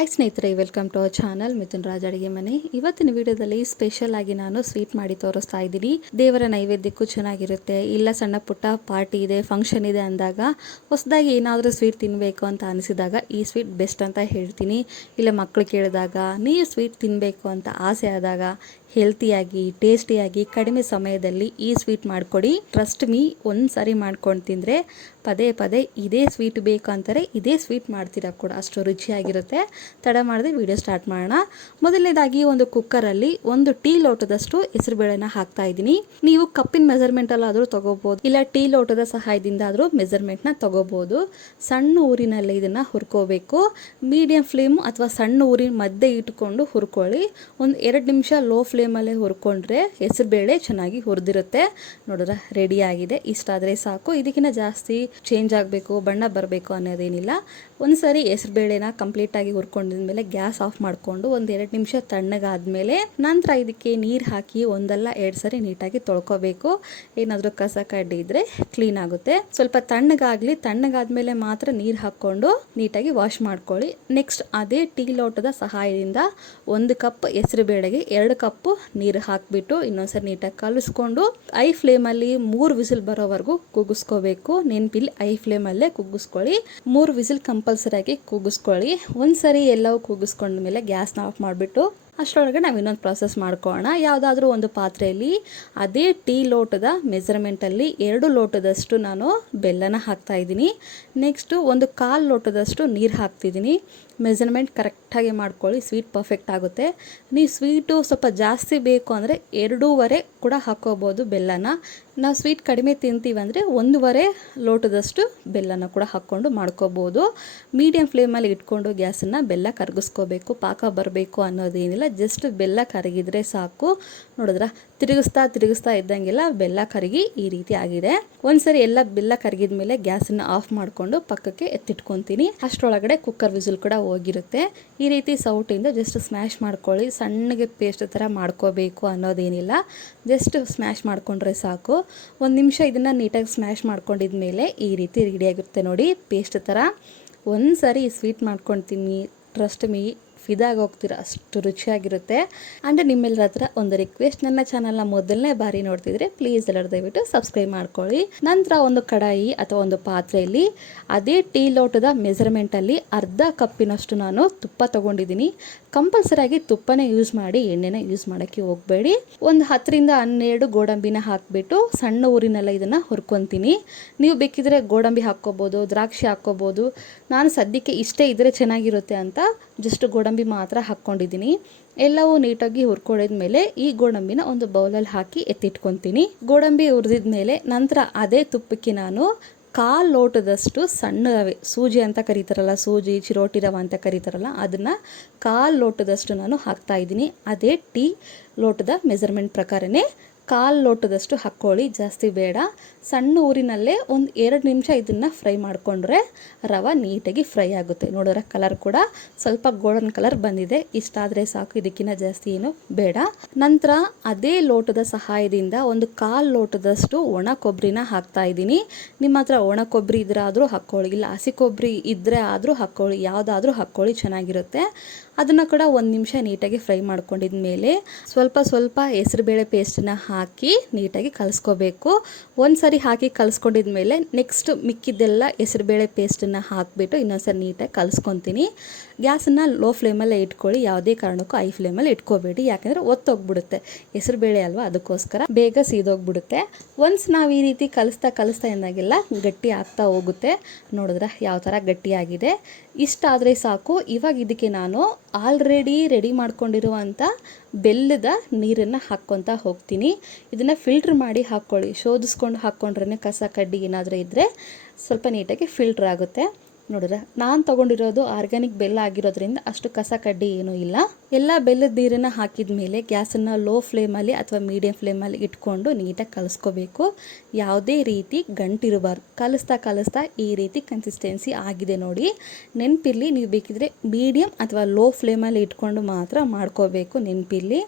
Hi ಸ್ನೇಹಿತರೆ, welcome to our channel Mithun Raj ಅಡುಗೆ ಮನೆ. ಇವತ್ತಿನ ವಿಡಿಯೋದಲ್ಲಿ ಸ್ಪೆಷಲ್ ಆಗಿ ನಾನು ಸ್ವೀಟ್ ಮಾಡಿ ತೋರಿಸ್ತಾ ಇದ್ದೀನಿ. ದೇವರ ನೈವೇದ್ಯಕ್ಕೂ ಚೆನ್ನಾಗಿರುತ್ತೆ. ಇಲ್ಲ ಸಣ್ಣ ಪುಟ್ಟ ಪಾರ್ಟಿ ಇದೆ, ಫಂಕ್ಷನ್ ಇದೆ ಅಂದಾಗ ಹೊಸದಾಗಿ ಏನಾದರೂ ಸ್ವೀಟ್ ತಿನ್ನಬೇಕು ಅಂತ ಅನಿಸಿದಾಗ ಈ ಸ್ವೀಟ್ ಬೆಸ್ಟ್ ಅಂತ ಹೇಳ್ತೀನಿ. ಇಲ್ಲ ಮಕ್ಕಳು ಕೇಳಿದಾಗ, ನೀವು ಸ್ವೀಟ್ ತಿನ್ನಬೇಕು ಅಂತ ಆಸೆ ಆದಾಗ ಹೆಲ್ತಿಯಾಗಿ ಟೇಸ್ಟಿಯಾಗಿ ಕಡಿಮೆ ಸಮಯದಲ್ಲಿ ಈ ಸ್ವೀಟ್ ಮಾಡಿಕೊಡಿ. ಟ್ರಸ್ಟ್ ಮೀ, ಒಂದು ಸಾರಿ ಮಾಡ್ಕೊಂಡು ತಿಂದರೆ ಪದೇ ಪದೇ ಇದೇ ಸ್ವೀಟ್ ಬೇಕು ಅಂತಾರೆ, ಇದೇ ಸ್ವೀಟ್ ಮಾಡ್ತೀರಾ ಕೂಡ, ಅಷ್ಟು ರುಚಿಯಾಗಿರುತ್ತೆ. ತಡ ಮಾಡದೆ ವಿಡಿಯೋ ಸ್ಟಾರ್ಟ್ ಮಾಡೋಣ. ಮೊದಲನೇದಾಗಿ ಒಂದು ಕುಕ್ಕರಲ್ಲಿ 1 ಟೀ ಲೋಟದಷ್ಟು ಹೆಸರುಬೇಳೆನ ಹಾಕ್ತಾ ಇದ್ದೀನಿ. ನೀವು ಕಪ್ಪಿನ ಮೆಜರ್ಮೆಂಟಲ್ಲಾದರೂ ತೊಗೋಬೋದು, ಇಲ್ಲ ಟೀ ಲೋಟದ ಸಹಾಯದಿಂದ ಆದರೂ ಮೆಜರ್ಮೆಂಟ್ನ ತೊಗೋಬೋದು. ಸಣ್ಣ ಊರಿನಲ್ಲಿ ಇದನ್ನು ಹುರ್ಕೋಬೇಕು. ಮೀಡಿಯಂ ಫ್ಲೇಮ್ ಅಥವಾ ಸಣ್ಣ ಊರಿನ ಮಧ್ಯೆ ಇಟ್ಕೊಂಡು ಹುರ್ಕೊಳ್ಳಿ. ಒಂದು 2 ನಿಮಿಷ ಲೋ ಫ್ಲೇಮಲ್ಲೇ ಹುರ್ಕೊಂಡ್ರೆ ಹೆಸರುಬೇಳೆ ಚೆನ್ನಾಗಿ ಹುರಿದಿರುತ್ತೆ. ನೋಡಿದ್ರೆ ರೆಡಿ ಆಗಿದೆ. ಇಷ್ಟಾದರೆ ಸಾಕು. ಇದಕ್ಕಿಂತ ಜಾಸ್ತಿ ಚೇಂಜ್ ಆಗಬೇಕು, ಬಣ್ಣ ಬರಬೇಕು ಅನ್ನೋದೇನಿಲ್ಲ. ಒಂದು ಸಾರಿ ಹೆಸರುಬೇಳೆನ ಕಂಪ್ಲೀಟಾಗಿ ಹುರ್ಕೊಂಡಿದ್ಮೇಲೆ ಗ್ಯಾಸ್ ಆಫ್ ಮಾಡಿಕೊಂಡು ಒಂದು 2 ನಿಮಿಷ ತಣ್ಣಗಾದ್ಮೇಲೆ ನಂತರ ಇದಕ್ಕೆ ನೀರು ಹಾಕಿ 1-2 ಸರಿ ನೀಟಾಗಿ ತೊಳ್ಕೊಬೇಕು. ಏನಾದರೂ ಕಸ ಕಡ್ಡಿ ಇದ್ದರೆ ಕ್ಲೀನ್ ಆಗುತ್ತೆ. ಸ್ವಲ್ಪ ತಣ್ಣಗಾಗಲಿ, ತಣ್ಣಗಾದ್ಮೇಲೆ ಮಾತ್ರ ನೀರು ಹಾಕ್ಕೊಂಡು ನೀಟಾಗಿ ವಾಶ್ ಮಾಡ್ಕೊಳ್ಳಿ. ನೆಕ್ಸ್ಟ್ ಅದೇ ಟೀ ಲೋಟದ ಸಹಾಯದಿಂದ 1 ಕಪ್ ಹೆಸರುಬೇಳೆಗೆ 2 ಕಪ್ ನೀರು ಹಾಕಿಬಿಟ್ಟು ಇನ್ನೊಂದ್ಸರಿ ನೀಟಾಗಿ ಕಲಿಸ್ಕೊಂಡು ಐ ಫ್ಲೇಮಲ್ಲಿ 3 ವಿಸಿಲ್ ಬರೋವರೆಗೂ ಕೂಗಿಸ್ಕೋಬೇಕು. ನೆನಪಿಲ್ಲಿ ಐ ಫ್ಲೇಮಲ್ಲೇ ಕೂಗಿಸ್ಕೊಳ್ಳಿ. 3 ವಿಸಿಲ್ ಕಂಪಲ್ಸರಿಯಾಗಿ ಕೂಗಿಸ್ಕೊಳ್ಳಿ. ಒಂದ್ಸರಿ ಎಲ್ಲವೂ ಕೂಗಿಸ್ಕೊಂಡ್ಮೇಲೆ ಗ್ಯಾಸ್ನ ಆಫ್ ಮಾಡಿಬಿಟ್ಟು ಅಷ್ಟರೊಳಗೆ ನಾವು ಇನ್ನೊಂದು ಪ್ರಾಸೆಸ್ ಮಾಡ್ಕೊಳ್ಳೋಣ. ಯಾವುದಾದ್ರೂ ಒಂದು ಪಾತ್ರೆಯಲ್ಲಿ ಅದೇ ಟೀ ಲೋಟದ ಮೆಜರ್ಮೆಂಟಲ್ಲಿ 2 ಲೋಟದಷ್ಟು ನಾನು ಬೆಲ್ಲನ ಹಾಕ್ತಾ ಇದ್ದೀನಿ. ನೆಕ್ಸ್ಟು 1/4 ಲೋಟದಷ್ಟು ನೀರು ಹಾಕ್ತಿದ್ದೀನಿ. ಮೆಜರ್ಮೆಂಟ್ ಕರೆಕ್ಟಾಗಿ ಮಾಡ್ಕೊಳ್ಳಿ, ಸ್ವೀಟ್ ಪರ್ಫೆಕ್ಟ್ ಆಗುತ್ತೆ. ನೀವು ಸ್ವೀಟು ಸ್ವಲ್ಪ ಜಾಸ್ತಿ ಬೇಕು ಅಂದರೆ 2.5 ಕೂಡ ಹಾಕ್ಕೋಬೋದು ಬೆಲ್ಲನ. ನಾವು ಸ್ವೀಟ್ ಕಡಿಮೆ ತಿಂತೀವಿ ಅಂದರೆ 1.5 ಲೋಟದಷ್ಟು ಬೆಲ್ಲನ ಕೂಡ ಹಾಕ್ಕೊಂಡು ಮಾಡ್ಕೋಬೋದು. ಮೀಡಿಯಂ ಫ್ಲೇಮಲ್ಲಿ ಇಟ್ಕೊಂಡು ಗ್ಯಾಸನ್ನು ಬೆಲ್ಲ ಕರಗಿಸ್ಕೋಬೇಕು. ಪಾಕ ಬರಬೇಕು ಅನ್ನೋದೇನಿಲ್ಲ, ಜಸ್ಟ್ ಬೆಲ್ಲ ಕರಗಿದ್ರೆ ಸಾಕು. ನೋಡಿದ್ರೆ ತಿರುಗಿಸ್ತಾ ಇದ್ದಂಗೆಲ್ಲ ಬೆಲ್ಲ ಕರಗಿ ಈ ರೀತಿ ಆಗಿದೆ. ಒಂದ್ಸರಿ ಎಲ್ಲ ಬೆಲ್ಲ ಕರಗಿದ ಮೇಲೆ ಗ್ಯಾಸನ್ನು ಆಫ್ ಮಾಡಿಕೊಂಡು ಪಕ್ಕಕ್ಕೆ ಎತ್ತಿಟ್ಕೊತೀನಿ. ಅಷ್ಟರೊಳಗಡೆ ಕುಕ್ಕರ್ ವಿಸಿಲ್ ಕೂಡ ಹೋಗಿರುತ್ತೆ. ಈ ರೀತಿ ಸೌಟಿಂದ ಜಸ್ಟ್ ಸ್ಮ್ಯಾಶ್ ಮಾಡ್ಕೊಳ್ಳಿ. ಸಣ್ಣಗೆ ಪೇಸ್ಟ್ ಥರ ಮಾಡ್ಕೋಬೇಕು ಅನ್ನೋದೇನಿಲ್ಲ, ಜಸ್ಟ್ ಸ್ಮ್ಯಾಶ್ ಮಾಡಿಕೊಂಡ್ರೆ ಸಾಕು. 1 ನಿಮಿಷ ಇದನ್ನು ನೀಟಾಗಿ ಸ್ಮ್ಯಾಶ್ ಮಾಡ್ಕೊಂಡಿದ್ಮೇಲೆ ಈ ರೀತಿ ರೆಡಿಯಾಗಿರುತ್ತೆ ನೋಡಿ, ಪೇಸ್ಟ್ ಥರ. ಒಂದು ಸಾರಿ ಸ್ವೀಟ್ ಮಾಡ್ಕೊಳ್ತೀನಿ, ಟ್ರಸ್ಟ್ ಮೀ, ಫಿದಾಗಿ ಹೋಗ್ತೀರ, ಅಷ್ಟು ರುಚಿಯಾಗಿರುತ್ತೆ. ಆ್ಯಂಡ್ ನಿಮ್ಮೆಲ್ಲರ ಹತ್ರ ಒಂದು ರಿಕ್ವೆಸ್ಟ್, ನನ್ನ ಚಾನಲ್ನ ಮೊದಲನೇ ಬಾರಿ ನೋಡ್ತಿದ್ರೆ ಪ್ಲೀಸ್ ಎಲ್ಲರೂ ದಯವಿಟ್ಟು ಸಬ್ಸ್ಕ್ರೈಬ್ ಮಾಡ್ಕೊಳ್ಳಿ. ನಂತರ ಒಂದು ಕಡಾಯಿ ಅಥವಾ ಒಂದು ಪಾತ್ರೆಯಲ್ಲಿ ಅದೇ ಟೀ ಲೋಟದ ಮೆಜರ್ಮೆಂಟಲ್ಲಿ 1/2 ಕಪ್ಪಿನಷ್ಟು ನಾನು ತುಪ್ಪ ತೊಗೊಂಡಿದ್ದೀನಿ. ಕಂಪಲ್ಸರಿಯಾಗಿ ತುಪ್ಪನೇ ಯೂಸ್ ಮಾಡಿ, ಎಣ್ಣೆನ ಯೂಸ್ ಮಾಡೋಕ್ಕೆ ಹೋಗಬೇಡಿ. ಒಂದು 10-12 ಗೋಡಂಬಿನ ಹಾಕಿಬಿಟ್ಟು ಸಣ್ಣ ಊರಿನೆಲ್ಲ ಇದನ್ನು ಹುರ್ಕೊತೀನಿ. ನೀವು ಬೇಕಿದ್ರೆ ಗೋಡಂಬಿ ಹಾಕ್ಕೋಬೋದು, ದ್ರಾಕ್ಷಿ ಹಾಕ್ಕೋಬೋದು. ನಾನು ಸದ್ಯಕ್ಕೆ ಇಷ್ಟೇ ಇದ್ದರೆ ಚೆನ್ನಾಗಿರುತ್ತೆ ಅಂತ ಜಸ್ಟ್ ಗೋಡಂಬಿ ಮಾತ್ರ ಹಾಕ್ಕೊಂಡಿದ್ದೀನಿ. ಎಲ್ಲವೂ ನೀಟಾಗಿ ಹುರ್ಕೊಂಡಿದ ಮೇಲೆ ಈ ಗೋಡಂಬಿನ ಒಂದು ಬೌಲಲ್ಲಿ ಹಾಕಿ ಎತ್ತಿಟ್ಕೊತೀನಿ. ಗೋಡಂಬಿ ಹುರಿದಿದ ಮೇಲೆ ನಂತರ ಅದೇ ತುಪ್ಪಕ್ಕೆ ನಾನು 1/4 ಲೋಟದಷ್ಟು ಸಣ್ಣ ರವೆ, ಸೂಜಿ ಅಂತ ಕರೀತಾರಲ್ಲ, ಸೂಜಿ ಚಿರೋಟಿ ರವೆ ಅಂತ ಕರೀತಾರಲ್ಲ, ಅದನ್ನು 1/4 ಲೋಟದಷ್ಟು ನಾನು ಹಾಕ್ತಾ ಇದ್ದೀನಿ. ಅದೇ ಟೀ ಲೋಟದ ಮೆಜರ್ಮೆಂಟ್ ಪ್ರಕಾರನೇ 1/4 ಲೋಟದಷ್ಟು ಹಾಕ್ಕೊಳ್ಳಿ, ಜಾಸ್ತಿ ಬೇಡ. ಸಣ್ಣ ಊರಿನಲ್ಲೇ ಒಂದು 2 ನಿಮಿಷ ಇದನ್ನು ಫ್ರೈ ಮಾಡಿಕೊಂಡ್ರೆ ರವೆ ನೀಟಾಗಿ ಫ್ರೈ ಆಗುತ್ತೆ. ನೋಡೋರ ಕಲರ್ ಕೂಡ ಸ್ವಲ್ಪ ಗೋಲ್ಡನ್ ಕಲರ್ ಬಂದಿದೆ. ಇಷ್ಟಾದರೆ ಸಾಕು, ಇದಕ್ಕಿಂತ ಜಾಸ್ತಿ ಏನು ಬೇಡ. ನಂತರ ಅದೇ ಲೋಟದ ಸಹಾಯದಿಂದ ಒಂದು 1/4 ಲೋಟದಷ್ಟು ಒಣ ಕೊಬ್ಬರಿನ ಹಾಕ್ತಾ ಇದ್ದೀನಿ. ನಿಮ್ಮ ಹತ್ರ ಒಣ ಕೊಬ್ಬರಿ ಇದ್ರೆ ಆದರೂ ಹಾಕ್ಕೊಳ್ಳಿ, ಇಲ್ಲ ಹಸಿ ಕೊಬ್ಬರಿ ಇದ್ದರೆ ಆದರೂ ಹಾಕ್ಕೊಳ್ಳಿ, ಯಾವುದಾದ್ರೂ ಹಾಕ್ಕೊಳ್ಳಿ, ಚೆನ್ನಾಗಿರುತ್ತೆ. ಅದನ್ನು ಕೂಡ 1 ನಿಮಿಷ ನೀಟಾಗಿ ಫ್ರೈ ಮಾಡ್ಕೊಂಡಿದ ಮೇಲೆ ಸ್ವಲ್ಪ ಹೆಸರುಬೇಳೆ ಪೇಸ್ಟನ್ನ ಹಾಕಿ ನೀಟಾಗಿ ಕಲಿಸ್ಕೋಬೇಕು. ಒಂದು ಸಾರಿ ಹಾಕಿ ಕಲಿಸ್ಕೊಂಡಿದ ಮೇಲೆ ನೆಕ್ಸ್ಟ್ ಮಿಕ್ಕಿದ್ದೆಲ್ಲ ಹೆಸರುಬೇಳೆ ಪೇಸ್ಟನ್ನು ಹಾಕಿಬಿಟ್ಟು ಇನ್ನೊಂದ್ಸರಿ ನೀಟಾಗಿ ಕಲಿಸ್ಕೊತೀನಿ. ಗ್ಯಾಸನ್ನು ಲೋ ಫ್ಲೇಮಲ್ಲೇ ಇಟ್ಕೊಳ್ಳಿ, ಯಾವುದೇ ಕಾರಣಕ್ಕೂ ಐ ಫ್ಲೇಮಲ್ಲಿ ಇಟ್ಕೋಬೇಡಿ, ಯಾಕೆಂದರೆ ಒತ್ತೋಗ್ಬಿಡುತ್ತೆ. ಹೆಸರುಬೇಳೆ ಅಲ್ವಾ, ಅದಕ್ಕೋಸ್ಕರ ಬೇಗ ಸೀದೋಗ್ಬಿಡುತ್ತೆ. ಒನ್ಸ್ ನಾವು ಈ ರೀತಿ ಕಲಿಸ್ತಾ ಎಂದಾಗೆಲ್ಲ ಗಟ್ಟಿ ಆಗ್ತಾ ಹೋಗುತ್ತೆ. ನೋಡಿದ್ರೆ ಯಾವ ಥರ ಗಟ್ಟಿಯಾಗಿದೆ. ಇಷ್ಟಾದರೆ ಸಾಕು. ಇವಾಗ ಇದಕ್ಕೆ ನಾನು ಆಲ್ರೆಡಿ ರೆಡಿ ಮಾಡ್ಕೊಂಡಿರುವಂಥ ಬೆಲ್ಲದ ನೀರನ್ನು ಹಾಕ್ಕೊತಾ ಹೋಗ್ತೀನಿ. ಇದನ್ನು ಫಿಲ್ಟ್ರ್ ಮಾಡಿ ಹಾಕ್ಕೊಳ್ಳಿ, ಶೋಧಿಸ್ಕೊಂಡು ಹಾಕ್ಕೊಂಡ್ರೆ ಕಸ ಕಡ್ಡಿ ಏನಾದರೂ ಇದ್ದರೆ ಸ್ವಲ್ಪ ನೀಟಾಗಿ ಫಿಲ್ಟ್ರ್ ಆಗುತ್ತೆ. ನೋಡಿದ್ರೆ ನಾನು ತೊಗೊಂಡಿರೋದು ಆರ್ಗ್ಯಾನಿಕ್ ಬೆಲ್ಲ ಆಗಿರೋದ್ರಿಂದ ಅಷ್ಟು ಕಸ ಕಡ್ಡಿ ಏನೂ ಇಲ್ಲ. ಎಲ್ಲ ಬೆಲ್ಲದ ನೀರನ್ನು ಹಾಕಿದ ಮೇಲೆ ಗ್ಯಾಸನ್ನು ಲೋ ಫ್ಲೇಮಲ್ಲಿ ಅಥವಾ ಮೀಡಿಯಂ ಫ್ಲೇಮಲ್ಲಿ ಇಟ್ಕೊಂಡು ನೀಟಾಗಿ ಕಲಿಸ್ಕೋಬೇಕು. ಯಾವುದೇ ರೀತಿ ಗಂಟಿರಬಾರ್ದು. ಕಲಿಸ್ತಾ ಈ ರೀತಿ ಕನ್ಸಿಸ್ಟೆನ್ಸಿ ಆಗಿದೆ ನೋಡಿ. ನೆನಪಿರಲಿ, ನೀವು ಬೇಕಿದ್ರೆ ಮೀಡಿಯಂ ಅಥವಾ ಲೋ ಫ್ಲೇಮಲ್ಲಿ ಇಟ್ಕೊಂಡು ಮಾತ್ರ ಮಾಡ್ಕೋಬೇಕು. ನೆನಪಿರಲಿ,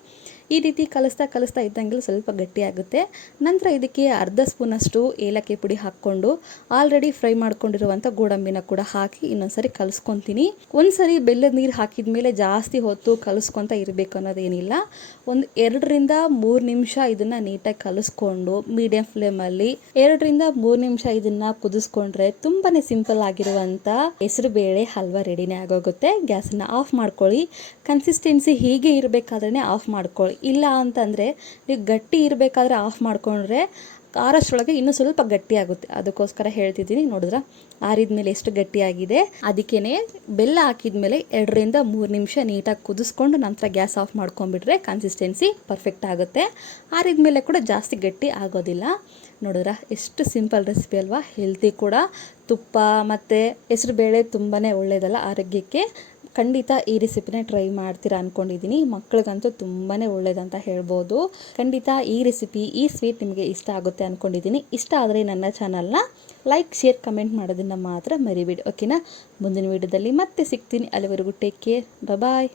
ಈ ರೀತಿ ಕಲಿಸ್ತಾ ಇದ್ದಂಗೆಲ್ಲ ಸ್ವಲ್ಪ ಗಟ್ಟಿಯಾಗುತ್ತೆ. ನಂತರ ಇದಕ್ಕೆ ಅರ್ಧ ಸ್ಪೂನಷ್ಟು ಏಲಕ್ಕಿ ಪುಡಿ ಹಾಕ್ಕೊಂಡು ಆಲ್ರೆಡಿ ಫ್ರೈ ಮಾಡ್ಕೊಂಡಿರುವಂಥ ಗೋಡಂಬಿನ ಕೂಡ ಹಾಕಿ ಇನ್ನೊಂದ್ಸರಿ ಕಲಿಸ್ಕೊತೀನಿ. ಒಂದ್ಸರಿ ಬೆಲ್ಲದ ನೀರು ಹಾಕಿದ ಮೇಲೆ ಜಾಸ್ತಿ ಹೊತ್ತು ಕಲಿಸ್ಕೊತ ಇರಬೇಕು ಅನ್ನೋದೇನಿಲ್ಲ. ಒಂದು 2-3 ನಿಮಿಷ ಇದನ್ನು ನೀಟಾಗಿ ಕಲಿಸ್ಕೊಂಡು ಮೀಡಿಯಂ ಫ್ಲೇಮಲ್ಲಿ 2-3 ನಿಮಿಷ ಇದನ್ನು ಕುದಿಸ್ಕೊಂಡ್ರೆ ತುಂಬಾ ಸಿಂಪಲ್ ಆಗಿರುವಂಥ ಹೆಸರುಬೇಳೆ ಹಲ್ವಾ ರೆಡಿನೇ ಆಗೋಗುತ್ತೆ. ಗ್ಯಾಸನ್ನು ಆಫ್ ಮಾಡ್ಕೊಳ್ಳಿ. ಕನ್ಸಿಸ್ಟೆನ್ಸಿ ಹೀಗೆ ಇರಬೇಕಾದ್ರೆ ಆಫ್ ಮಾಡ್ಕೊಳ್ಳಿ. ಇಲ್ಲ ಅಂತಂದರೆ ನೀವು ಗಟ್ಟಿ ಇರಬೇಕಾದ್ರೆ ಆಫ್ ಮಾಡಿಕೊಂಡ್ರೆ ಆರಷ್ಟರೊಳಗೆ ಇನ್ನೂ ಸ್ವಲ್ಪ ಗಟ್ಟಿ ಆಗುತ್ತೆ. ಅದಕ್ಕೋಸ್ಕರ ಹೇಳ್ತಿದ್ದೀನಿ. ನೋಡಿದ್ರೆ ಆರಿದ ಮೇಲೆ ಎಷ್ಟು ಗಟ್ಟಿಯಾಗಿದೆ. ಅದಕ್ಕೇ ಬೆಲ್ಲ ಹಾಕಿದ ಮೇಲೆ 2-3 ನಿಮಿಷ ನೀಟಾಗಿ ಕುದಿಸ್ಕೊಂಡು ನಂತರ ಗ್ಯಾಸ್ ಆಫ್ ಮಾಡ್ಕೊಂಡ್ಬಿಟ್ರೆ ಕನ್ಸಿಸ್ಟೆನ್ಸಿ ಪರ್ಫೆಕ್ಟ್ ಆಗುತ್ತೆ. ಆರಿದ ಮೇಲೆ ಕೂಡ ಜಾಸ್ತಿ ಗಟ್ಟಿ ಆಗೋದಿಲ್ಲ. ನೋಡಿದ್ರೆ ಎಷ್ಟು ಸಿಂಪಲ್ ರೆಸಿಪಿ ಅಲ್ವಾ. ಹೆಲ್ತಿ ಕೂಡ. ತುಪ್ಪ ಮತ್ತು ಹೆಸರುಬೇಳೆ ತುಂಬಾ ಒಳ್ಳೆಯದಲ್ಲ ಆರೋಗ್ಯಕ್ಕೆ. ಖಂಡಿತ ಈ ರೆಸಿಪಿನ ಟ್ರೈ ಮಾಡ್ತೀರಾ ಅಂದ್ಕೊಂಡಿದ್ದೀನಿ. ಮಕ್ಕಳಿಗಂತೂ ತುಂಬಾ ಒಳ್ಳೇದಂತ ಹೇಳ್ಬೋದು. ಖಂಡಿತ ಈ ರೆಸಿಪಿ, ಈ ಸ್ವೀಟ್ ನಿಮಗೆ ಇಷ್ಟ ಆಗುತ್ತೆ ಅಂದ್ಕೊಂಡಿದ್ದೀನಿ. ಇಷ್ಟ ಆದರೆ ನನ್ನ ಚಾನಲ್ನ ಲೈಕ್, ಶೇರ್, ಕಮೆಂಟ್ ಮಾಡೋದನ್ನು ಮಾತ್ರ ಮರಿಬೇಡಿ. ಓಕೆನಾ? ಮುಂದಿನ ವೀಡಿಯೋದಲ್ಲಿ ಮತ್ತೆ ಸಿಗ್ತೀನಿ. ಅಲ್ಲಿವರೆಗೂ ಟೇಕ್ ಕೇರ್. ಬಾಯ್.